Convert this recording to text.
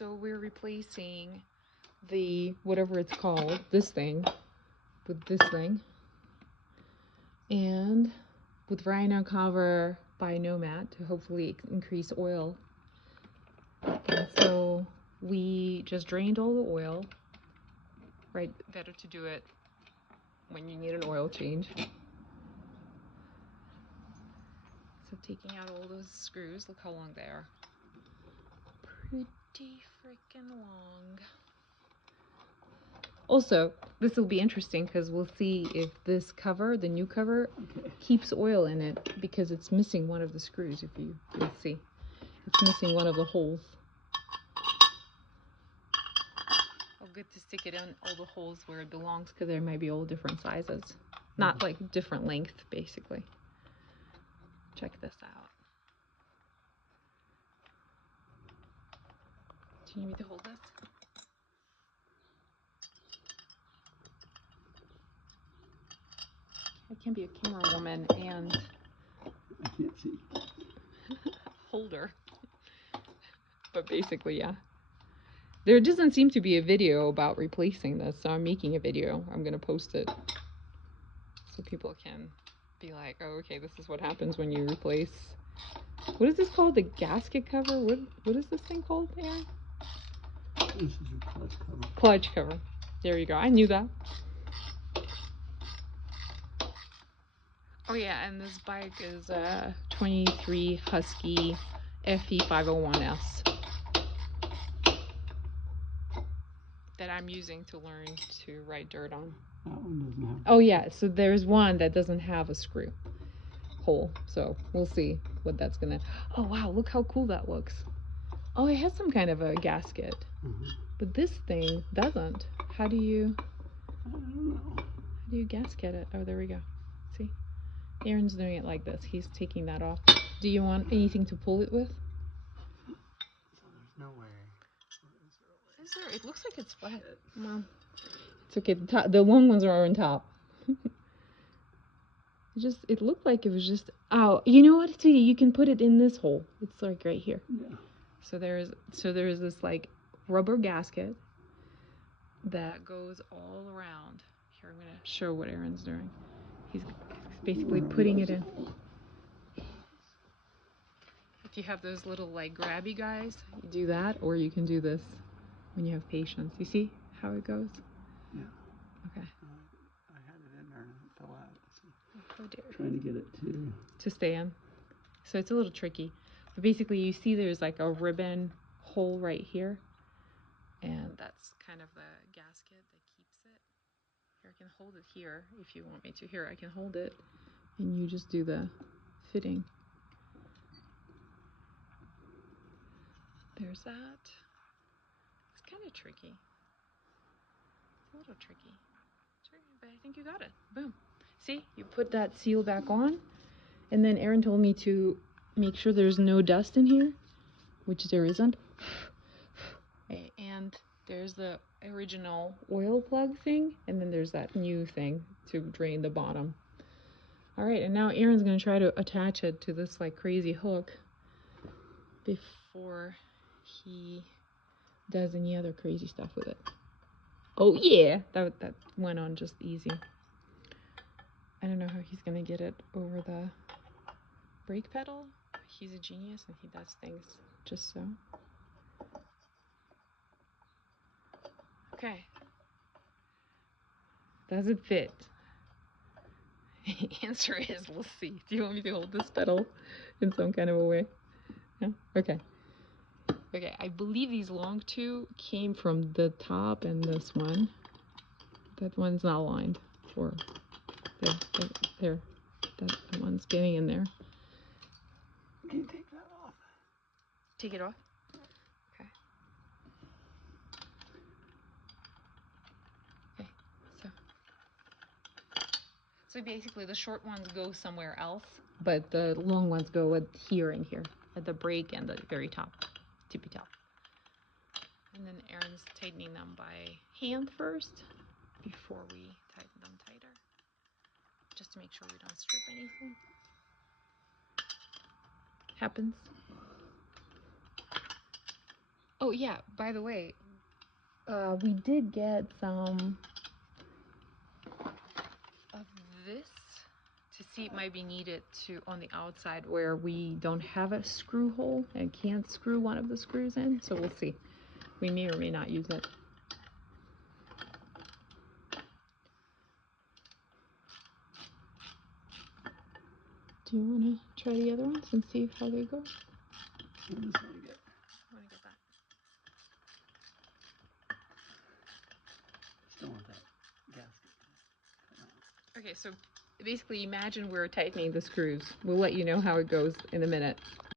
So we're replacing the, whatever it's called, this thing, with this thing. And with Rhino cover by Nomad to hopefully increase oil. And so we just drained all the oil. Right, better to do it when you need an oil change. So taking out all those screws, look how long they are. Pretty freaking long. Also, this will be interesting because we'll see if this cover, the new cover, keeps oil in it because it's missing one of the screws. If you'll see, it's missing one of the holes. Oh, good to stick it in all the holes where it belongs because there might be all different sizes, not like different length, basically. Check this out. Do you need me to hold this? I can be a camera woman and I can't see. holder. But basically, yeah. There doesn't seem to be a video about replacing this, so I'm making a video. I'm gonna post it so people can be like, oh, okay, this is what happens when you replace. What is this called? The gasket cover? What is this thing called, Aaron? This is your clutch cover. Clutch cover. There you go. I knew that. Oh yeah, and this bike is a 23 Husky FE 501S that I'm using to learn to ride dirt on. That one doesn't have. Oh yeah, so there's one that doesn't have a screw hole, so we'll see what that's gonna. Oh wow, look how cool that looks. Oh, it has some kind of a gasket, but this thing doesn't. How do you? I don't know. How do you gasket it? Oh, there we go. See, Aaron's doing it like this. He's taking that off. Do you want anything to pull it with? So there's no way. Is there? It looks like it's flat. Well, it's okay. The long ones are on top. It looked like it was just. Oh, you know what, sweetie? You can put it in this hole. It's like right here. Yeah. So there's this like rubber gasket that goes all around. Here, I'm gonna show what Aaron's doing. He's basically putting it in. If you have those little like grabby guys, you do that, or you can do this when you have patience. You see how it goes? Yeah. Okay. I had it in there and it fell out. So Oh dear. trying to get it to stay in. So it's a little tricky. But basically you see there's like a ribbon hole right here. And that's kind of the gasket that keeps it. Here, I can hold it here if you want me to. Here, I can hold it. And you just do the fitting. There's that. It's kind of tricky. It's a little tricky. But I think you got it. Boom. See, you put that seal back on. And then Aaron told me to make sure there's no dust in here, which there isn't. And there's the original oil plug thing, and then there's that new thing to drain the bottom. All right, and now Aaron's gonna try to attach it to this like crazy hook before he does any other crazy stuff with it. Oh yeah, that went on just easy. I don't know how he's gonna get it over the brake pedal. He's a genius and he does things just so. Okay. Does it fit? The answer is we'll see. Do you want me to hold this pedal in some kind of a way? No? Okay. Okay, I believe these long two came from the top and this one. That one's not lined. Or there. That one's getting in there. Can you take that off? Take it off? Okay. Okay, so basically the short ones go somewhere else, but the long ones go at here and here, at the brake and the very top, tippy top. And then Aaron's tightening them by hand first before we tighten them tighter, just to make sure we don't strip anything. Happens. Oh yeah, by the way, we did get some of this to see it might be needed to on the outside where we don't have a screw hole and can't screw one of the screws in. So we'll see. We may or may not use it. Do you want to try the other ones and see how they go? I just want to get that. still want that gasket to come out. Okay, so basically imagine we're tightening the screws. We'll let you know how it goes in a minute.